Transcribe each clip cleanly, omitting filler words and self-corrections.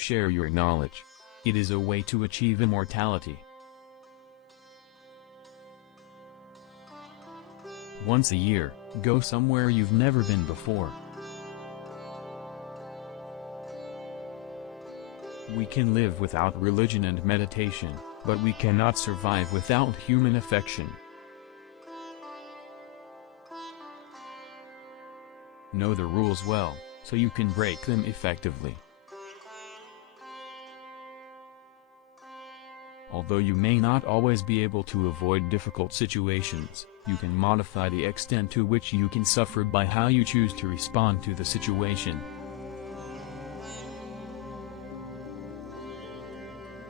Share your knowledge. It is a way to achieve immortality. Once a year, go somewhere you've never been before. We can live without religion and meditation, but we cannot survive without human affection. Know the rules well, so you can break them effectively. Although you may not always be able to avoid difficult situations, you can modify the extent to which you can suffer by how you choose to respond to the situation.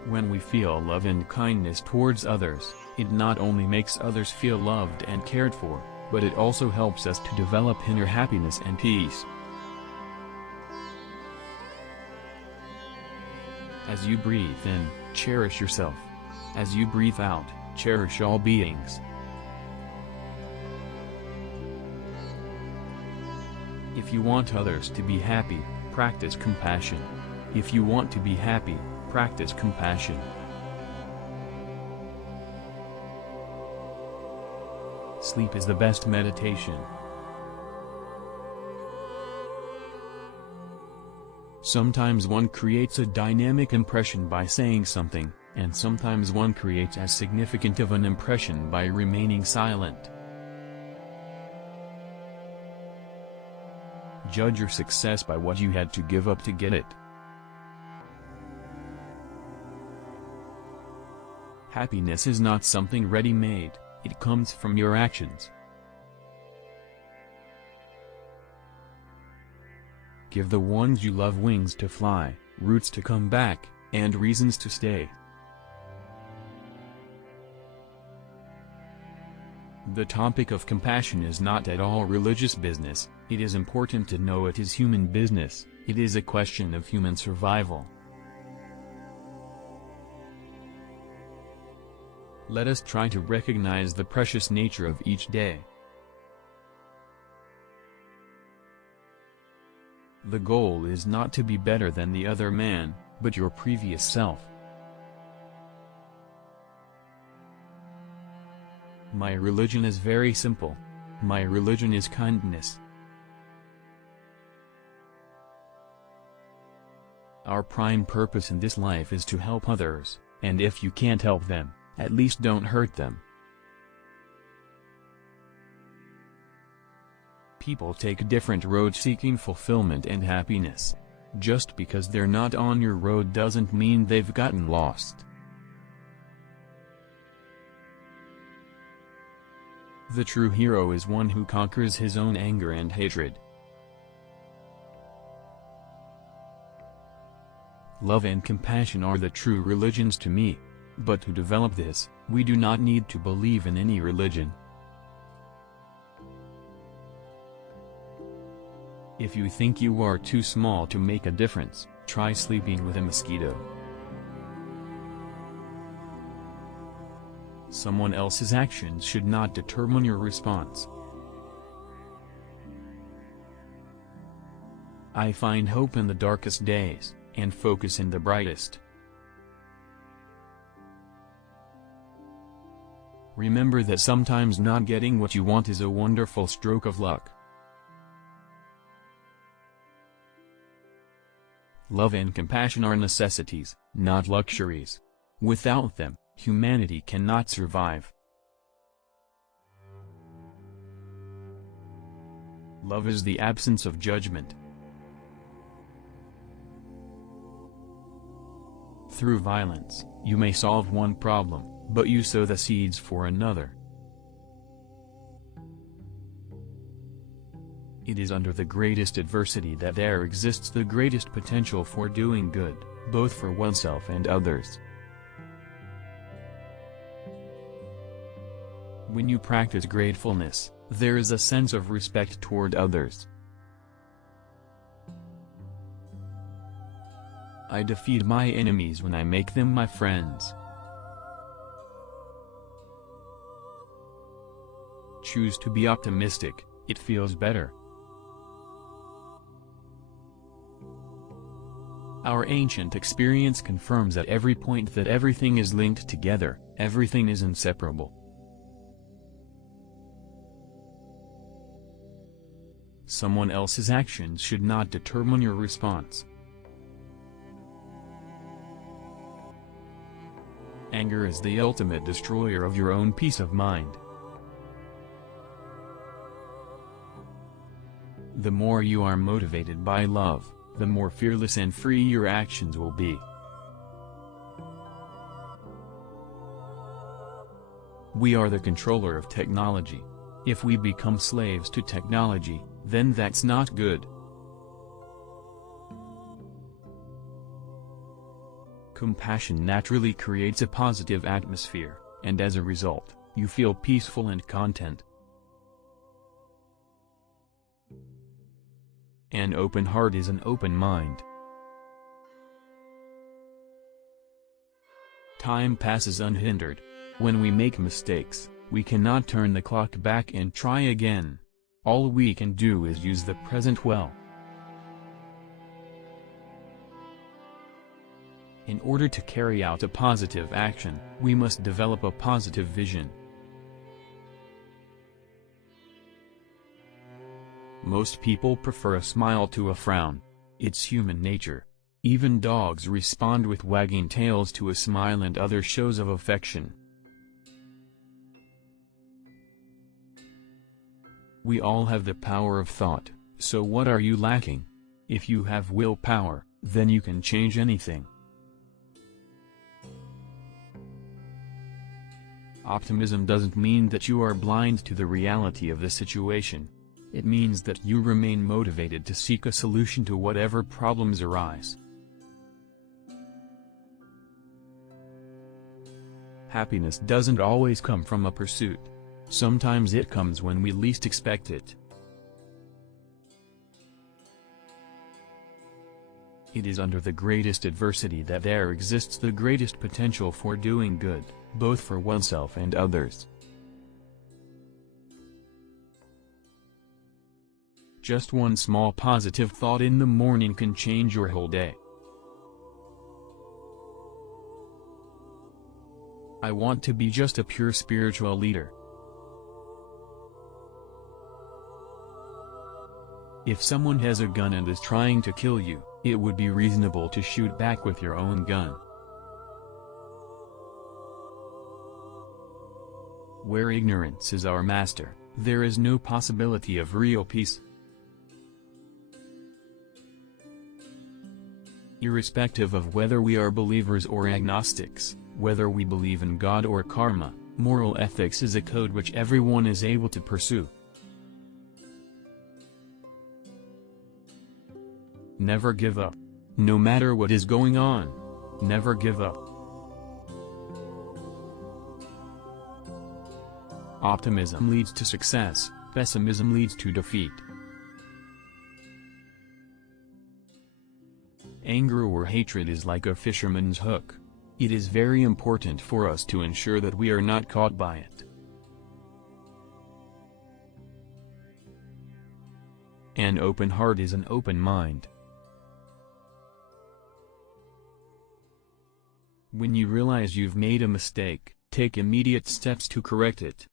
When we feel love and kindness towards others, it not only makes others feel loved and cared for, but it also helps us to develop inner happiness and peace. As you breathe in, cherish yourself. As you breathe out, cherish all beings. If you want others to be happy, practice compassion. If you want to be happy, practice compassion. Sleep is the best meditation. Sometimes one creates a dynamic impression by saying something, and sometimes one creates as significant of an impression by remaining silent. Judge your success by what you had to give up to get it. Happiness is not something ready-made, it comes from your actions. Give the ones you love wings to fly, roots to come back, and reasons to stay. The topic of compassion is not at all religious business, it is important to know it is human business, it is a question of human survival. Let us try to recognize the precious nature of each day. The goal is not to be better than the other man, but your previous self. My religion is very simple. My religion is kindness. Our prime purpose in this life is to help others, and if you can't help them, at least don't hurt them. People take different roads seeking fulfillment and happiness. Just because they're not on your road doesn't mean they've gotten lost. The true hero is one who conquers his own anger and hatred. Love and compassion are the true religions to me. But to develop this, we do not need to believe in any religion. If you think you are too small to make a difference, try sleeping with a mosquito. Someone else's actions should not determine your response. I find hope in the darkest days, and focus in the brightest. Remember that sometimes not getting what you want is a wonderful stroke of luck. Love and compassion are necessities, not luxuries. Without them, humanity cannot survive. Love is the absence of judgment. Through violence, you may solve one problem, but you sow the seeds for another. It is under the greatest adversity that there exists the greatest potential for doing good, both for oneself and others. When you practice gratefulness, there is a sense of respect toward others. I defeat my enemies when I make them my friends. Choose to be optimistic, it feels better. Our ancient experience confirms at every point that everything is linked together, everything is inseparable. Someone else's actions should not determine your response. Anger is the ultimate destroyer of your own peace of mind. The more you are motivated by love, the more fearless and free your actions will be. We are the controller of technology. If we become slaves to technology, then that's not good. Compassion naturally creates a positive atmosphere, and as a result, you feel peaceful and content. An open heart is an open mind. Time passes unhindered. When we make mistakes, we cannot turn the clock back and try again. All we can do is use the present well. In order to carry out a positive action, we must develop a positive vision. Most people prefer a smile to a frown. It's human nature. Even dogs respond with wagging tails to a smile and other shows of affection. We all have the power of thought, so what are you lacking? If you have willpower, then you can change anything. Optimism doesn't mean that you are blind to the reality of the situation. It means that you remain motivated to seek a solution to whatever problems arise. Happiness doesn't always come from a pursuit. Sometimes it comes when we least expect it. It is under the greatest adversity that there exists the greatest potential for doing good, both for oneself and others. Just one small positive thought in the morning can change your whole day. I want to be just a pure spiritual leader. If someone has a gun and is trying to kill you, it would be reasonable to shoot back with your own gun. Where ignorance is our master, there is no possibility of real peace. Irrespective of whether we are believers or agnostics, whether we believe in God or karma, moral ethics is a code which everyone is able to pursue. Never give up. No matter what is going on, never give up. Optimism leads to success, pessimism leads to defeat. Anger or hatred is like a fisherman's hook. It is very important for us to ensure that we are not caught by it. An open heart is an open mind. When you realize you've made a mistake, take immediate steps to correct it.